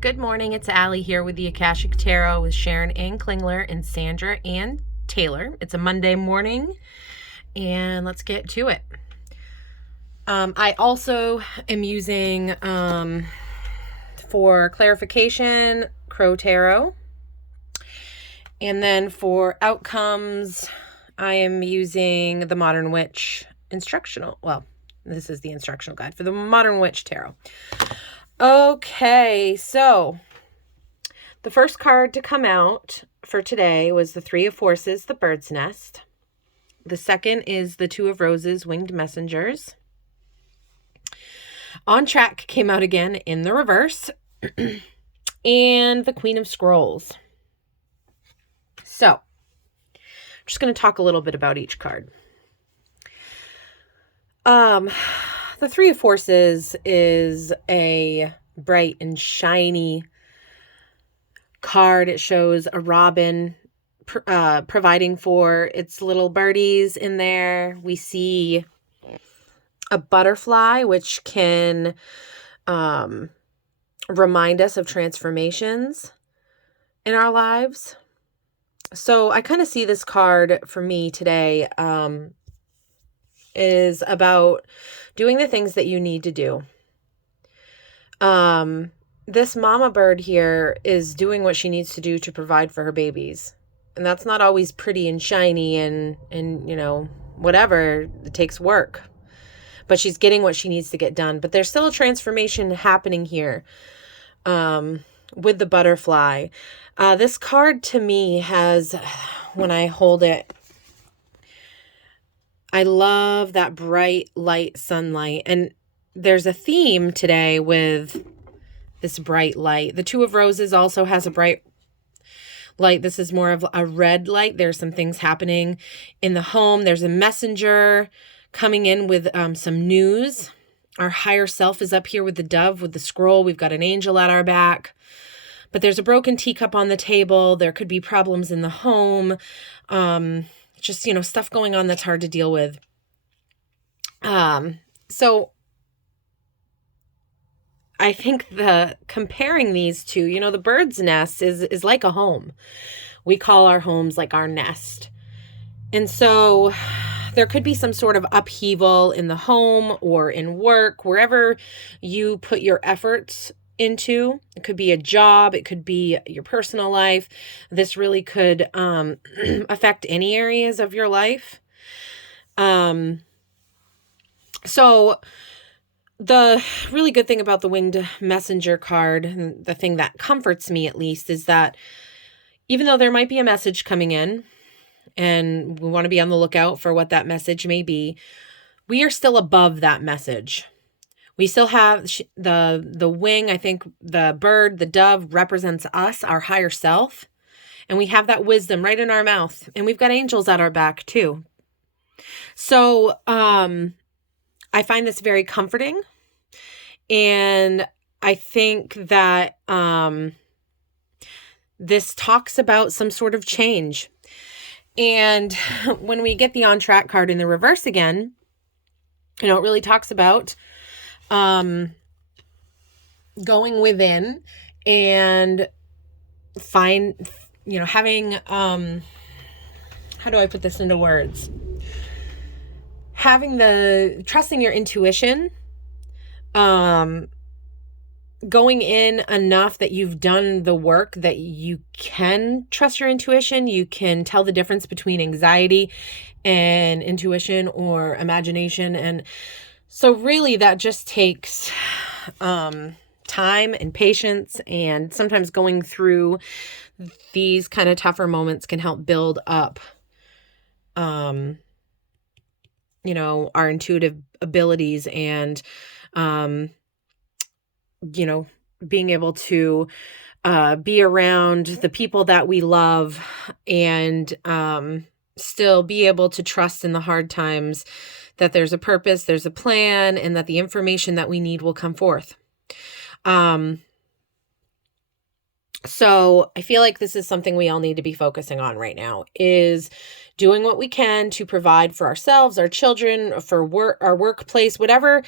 Good morning, it's Allie here with the Akashic Tarot with Sharon Ann Klingler and Sandra Ann Taylor. It's a Monday morning, and let's get to it. I also am using, for clarification, Crow Tarot. And then for outcomes, I am using the Modern Witch instructional. Well, this is the instructional guide for the Modern Witch Tarot. Okay, so the first card to come out for today was the Three of Forces, the Bird's Nest. The second is the Two of Roses, Winged Messengers. On Track came out again in the reverse. And the Queen of Scrolls. So, I'm just going to talk a little bit about each card. The Three of Forces is a bright and shiny card. It shows a robin providing for its little birdies in there. We see a butterfly, which can remind us of transformations in our lives. So I kind of see this card for me today is about doing the things that you need to do. This mama bird here is doing what she needs to do to provide for her babies. And that's not always pretty and shiny and you know, whatever. It takes work. But she's getting what she needs to get done. But there's still a transformation happening here with the butterfly. This card to me has, when I hold it, I love that bright light sunlight. And there's a theme today with this bright light. The Two of Roses also has a bright light. This is more of a red light. There's some things happening in the home. There's a messenger coming in with some news. Our higher self is up here with the dove, with the scroll. We've got an angel at our back. But there's a broken teacup on the table. There could be problems in the home. Just, you know, stuff going on that's hard to deal with. So I think comparing these two, you know, the bird's nest is like a home. We call our homes like our nest. And so there could be some sort of upheaval in the home or in work, wherever you put your efforts into. It could be a job. It could be your personal life. This really could affect any areas of your life. So the really good thing about the Winged Messenger card, and the thing that comforts me at least, is that even though there might be a message coming in, and we want to be on the lookout for what that message may be, we are still above that message. We still have the wing. I think the bird, the dove, represents us, our higher self. And we have that wisdom right in our mouth. And we've got angels at our back too. So I find this very comforting. And I think that this talks about some sort of change. And when we get the On Track card in the reverse again, you know, it really talks about going within and having, how do I put this into words? Trusting your intuition, going in enough that you've done the work that you can trust your intuition. You can tell the difference between anxiety and intuition or imagination. And so really that just takes time and patience, and sometimes going through these kind of tougher moments can help build up, our intuitive abilities and, being able to be around the people that we love and still be able to trust in the hard times that there's a purpose, there's a plan, and that the information that we need will come forth. So I feel like this is something we all need to be focusing on right now, is doing what we can to provide for ourselves, our children, for work, our workplace, whatever,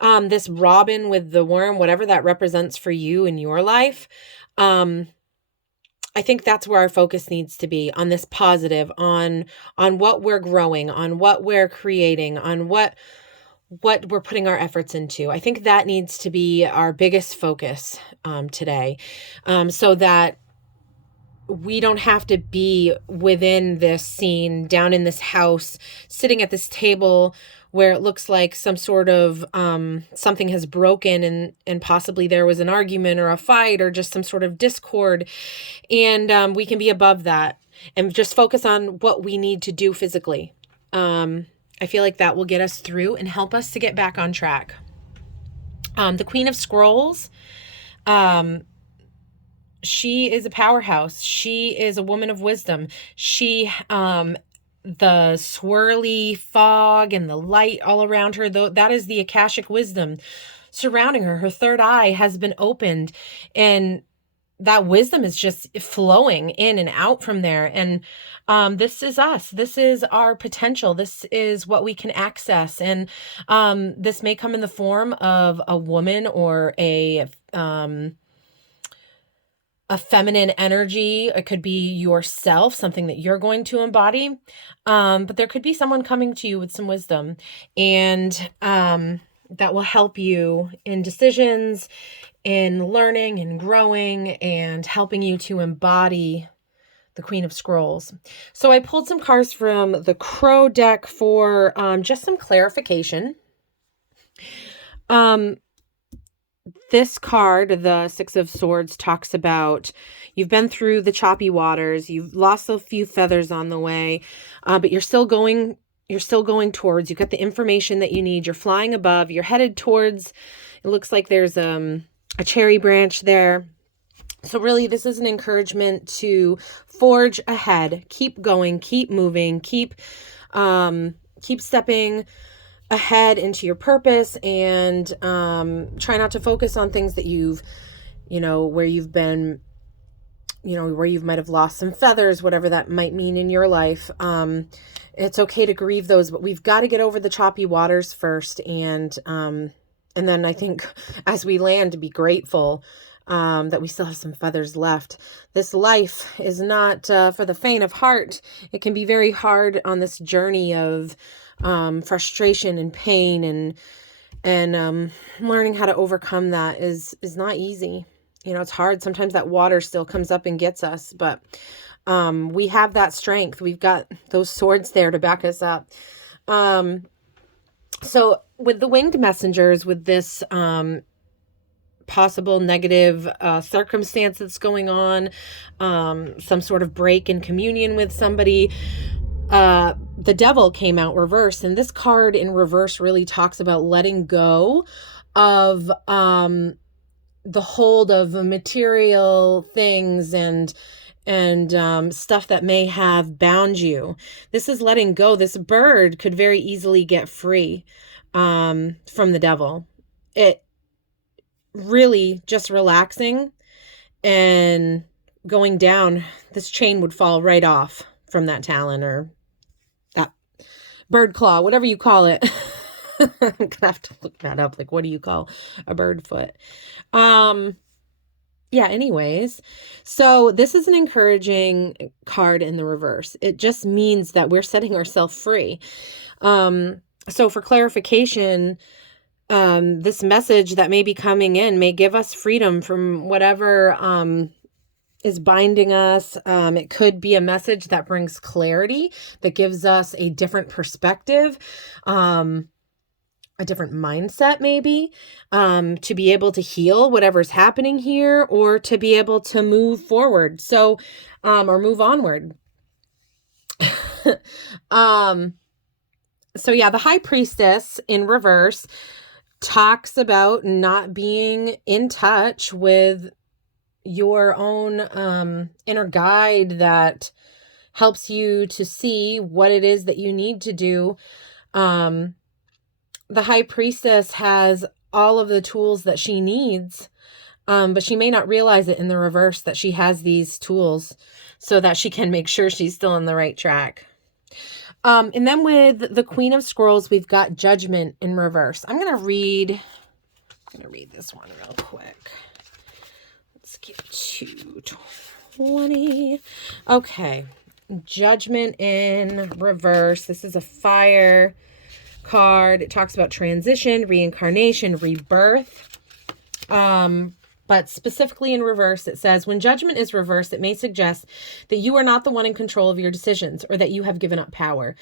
this robin with the worm, whatever that represents for you in your life. I think that's where our focus needs to be, on this positive, on what we're growing, on what we're creating, on what we're putting our efforts into. I think that needs to be our biggest focus today, so that we don't have to be within this scene, down in this house, sitting at this table where it looks like some sort of something has broken, and possibly there was an argument or a fight or just some sort of discord. And we can be above that and just focus on what we need to do physically. I feel like that will get us through and help us to get back on track. The Queen of Scrolls, she is a powerhouse. She is a woman of wisdom. She, the swirly fog and the light all around her, though, that is the Akashic wisdom surrounding her. Her third eye has been opened, and that wisdom is just flowing in and out from there. And this is us. This is our potential. This is what we can access. And this may come in the form of a woman or a feminine energy. It could be yourself, something that you're going to embody. But there could be someone coming to you with some wisdom, and that will help you in decisions, in learning and growing, and helping you to embody the Queen of Scrolls. So I pulled some cards from the Crow deck for just some clarification. This card, the Six of Swords, talks about you've been through the choppy waters, you've lost a few feathers on the way, but you're still going towards, you've got the information that you need, you're flying above, you're headed towards, it looks like there's a cherry branch there. So really, this is an encouragement to forge ahead, keep going, keep moving, keep stepping ahead into your purpose, and try not to focus on things that where you might have lost some feathers, whatever that might mean in your life. It's okay to grieve those, but we've got to get over the choppy waters first, and then I think as we land, to be grateful that we still have some feathers left. This life is not for the faint of heart. It can be very hard on this journey of frustration and pain, and learning how to overcome that is not easy. It's hard. Sometimes that water still comes up and gets us, but we have that strength. We've got those swords there to back us up. So with the winged messengers, with this possible negative circumstance that's going on, some sort of break in communion with somebody, the devil came out reversed. And this card in reverse really talks about letting go of the hold of material things and stuff that may have bound you. This is letting go. This bird could very easily get free from the devil. It really just relaxing and going down, this chain would fall right off from that talon or that bird claw, whatever you call it. I'm gonna have to look that up. Like, what do you call a bird foot? Yeah, anyways, so this is an encouraging card in the reverse. It just means that we're setting ourselves free. So for clarification, this message that may be coming in may give us freedom from whatever is binding us. It could be a message that brings clarity, that gives us a different perspective, a different mindset maybe, to be able to heal whatever's happening here, or to be able to move forward. So, or move onward. So yeah, the High Priestess in reverse talks about not being in touch with your own inner guide that helps you to see what it is that you need to do. The High Priestess has all of the tools that she needs, but she may not realize it in the reverse that she has these tools so that she can make sure she's still on the right track. And then with the Queen of Scrolls, we've got Judgment in reverse. I'm going to read this one real quick. Let's get to 20. Okay. Judgment in reverse. This is a fire card. It talks about transition, reincarnation, rebirth. But specifically in reverse, it says, when judgment is reversed, it may suggest that you are not the one in control of your decisions or that you have given up power.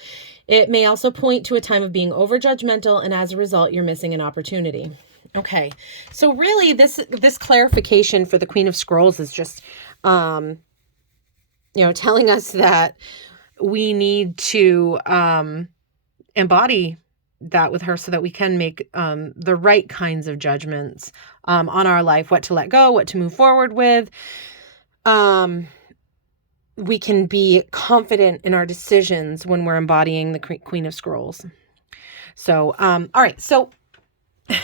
It may also point to a time of being over-judgmental, and as a result, you're missing an opportunity. Okay, so really this clarification for the Queen of Scrolls is just, telling us that we need to embody that with her so that we can make the right kinds of judgments on our life, what to let go, what to move forward with. We can be confident in our decisions when we're embodying the Queen of Scrolls. So, all right. So I'm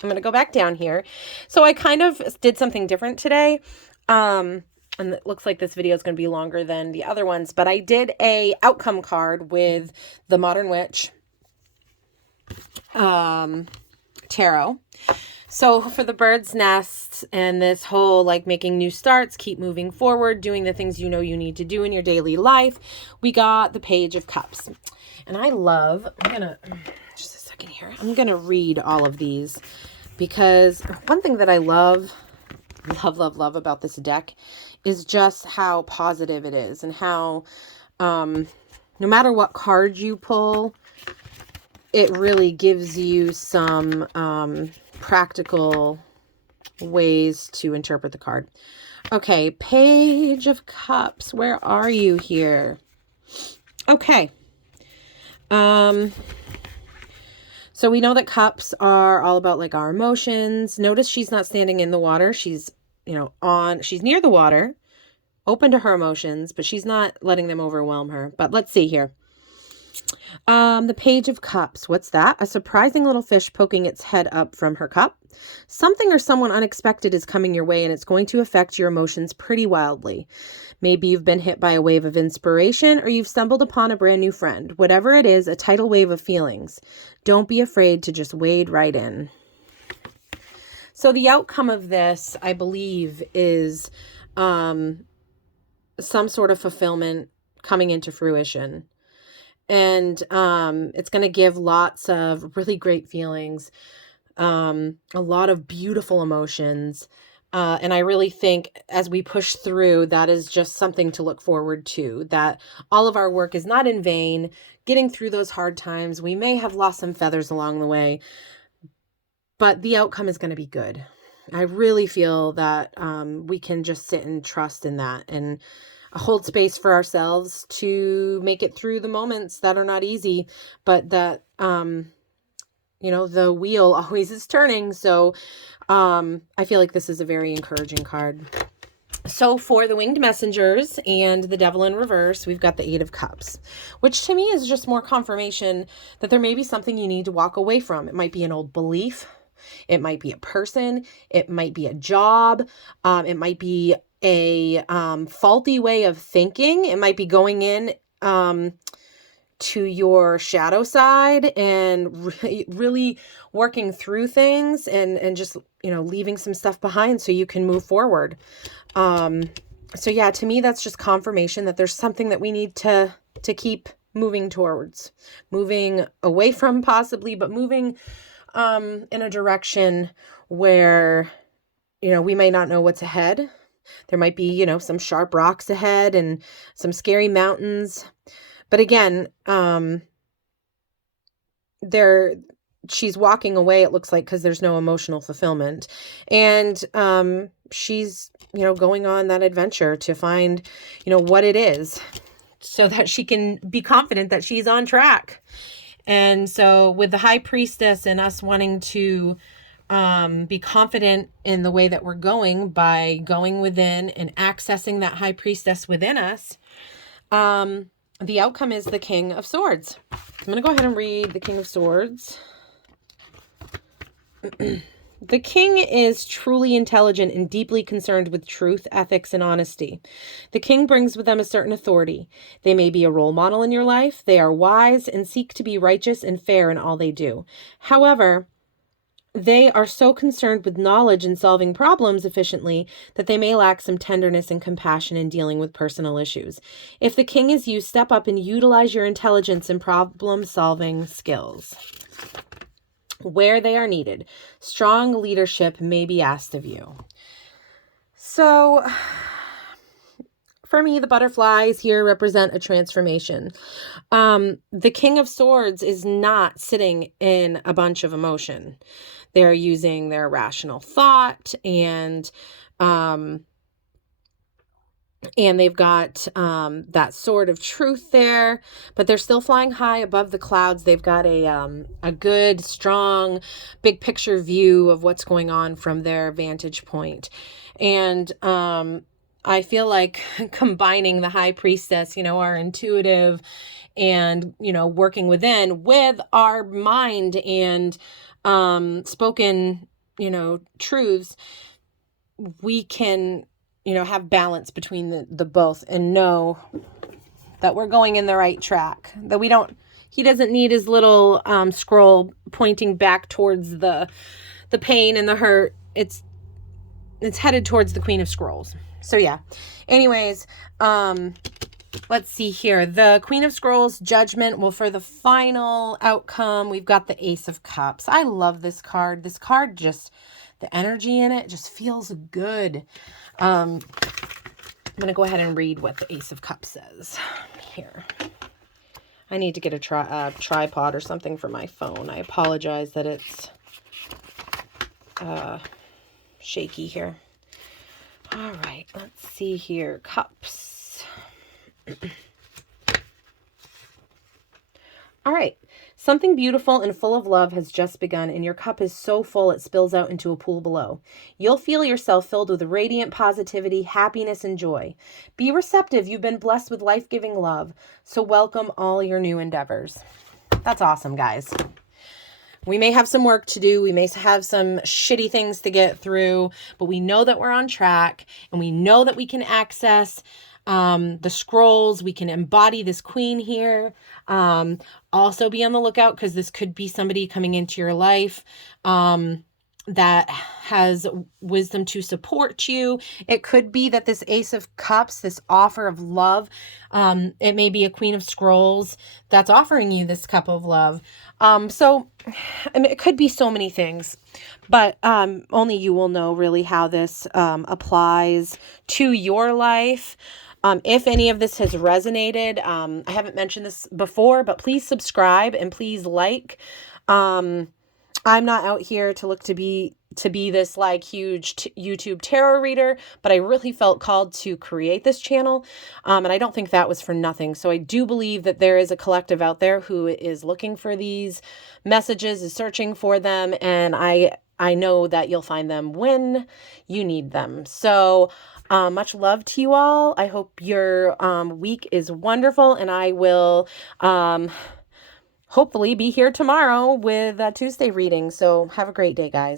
going to go back down here. So I kind of did something different today. And it looks like this video is going to be longer than the other ones, but I did a outcome card with the Modern Witch tarot. So for the bird's nest and this whole like making new starts, keep moving forward, doing the things you know you need to do in your daily life, we got the Page of Cups. And I'm gonna read all of these because one thing that I love about this deck is just how positive it is, and how no matter what card you pull, it really gives you some practical ways to interpret the card. Okay, Page of Cups. Where are you here? Okay. So we know that cups are all about like our emotions. Notice she's not standing in the water. She's, she's near the water, open to her emotions, but she's not letting them overwhelm her. But let's see here. The Page of Cups. What's that? A surprising little fish poking its head up from her cup. Something or someone unexpected is coming your way, and it's going to affect your emotions pretty wildly. Maybe you've been hit by a wave of inspiration, or you've stumbled upon a brand new friend. Whatever it is, a tidal wave of feelings. Don't be afraid to just wade right in. So the outcome of this, I believe, is some sort of fulfillment coming into fruition. And it's going to give lots of really great feelings, a lot of beautiful emotions. And I really think as we push through, that is just something to look forward to, that all of our work is not in vain. Getting through those hard times, we may have lost some feathers along the way, but the outcome is going to be good. I really feel that we can just sit and trust in that and hold space for ourselves to make it through the moments that are not easy, but that, the wheel always is turning. So I feel like this is a very encouraging card. So for the Winged Messengers and the Devil in reverse, we've got the Eight of Cups, which to me is just more confirmation that there may be something you need to walk away from. It might be an old belief. It might be a person. It might be a job. It might be a faulty way of thinking. It might be going in to your shadow side and really working through things and just, leaving some stuff behind so you can move forward. So yeah, to me, that's just confirmation that there's something that we need to keep moving towards, moving away from possibly, but moving in a direction where, we may not know what's ahead. There might be, some sharp rocks ahead and some scary mountains. But again, she's walking away, it looks like, because there's no emotional fulfillment. And she's, going on that adventure to find, what it is so that she can be confident that she's on track. And so with the High Priestess and us wanting to be confident in the way that we're going by going within and accessing that High Priestess within us, the outcome is the King of Swords. I'm going to go ahead and read the King of Swords. The king is truly intelligent and deeply concerned with truth, ethics, and honesty. The king brings with them a certain authority. They may be a role model in your life. They are wise and seek to be righteous and fair in all they do. However, they are so concerned with knowledge and solving problems efficiently that they may lack some tenderness and compassion in dealing with personal issues. If the king is you, step up and utilize your intelligence and problem-solving skills where they are needed. Strong leadership may be asked of you. So, for me, the butterflies here represent a transformation. The King of Swords is not sitting in a bunch of emotion. They're using their rational thought and they've got that sword of truth there, but they're still flying high above the clouds. They've got a good, strong, big picture view of what's going on from their vantage point. And I feel like combining the High Priestess, our intuitive and, working within with our mind and spoken, truths, we can have balance between the both and know that we're going in the right track, that he doesn't need his little scroll pointing back towards the pain and the hurt. It's headed towards the Queen of Scrolls. So yeah, anyways, let's see here. The Queen of Scrolls judgment. Well, for the final outcome, we've got the Ace of Cups. I love this card. This card the energy in it just feels good. I'm going to go ahead and read what the Ace of Cups says here. I need to get a tripod or something for my phone. I apologize that it's shaky here. All right, let's see here. Cups. All right. Something beautiful and full of love has just begun, and your cup is so full it spills out into a pool below. You'll feel yourself filled with radiant positivity, happiness, and joy. Be receptive. You've been blessed with life-giving love, so welcome all your new endeavors. That's awesome, guys. We may have some work to do. We may have some shitty things to get through, but we know that we're on track, and we know that we can access the scrolls. We can embody this queen here. Also be on the lookout because this could be somebody coming into your life that has wisdom to support you. It could be that this Ace of Cups, this offer of love, it may be a Queen of Scrolls that's offering you this cup of love. So it could be so many things, but only you will know really how this applies to your life. If any of this has resonated, I haven't mentioned this before, but please subscribe and please like. I'm not out here to look to be this like huge YouTube tarot reader, but I really felt called to create this channel. And I don't think that was for nothing. So I do believe that there is a collective out there who is looking for these messages, is searching for them. And I know that you'll find them when you need them. So much love to you all. I hope your week is wonderful, and I will hopefully be here tomorrow with a Tuesday reading. So have a great day, guys.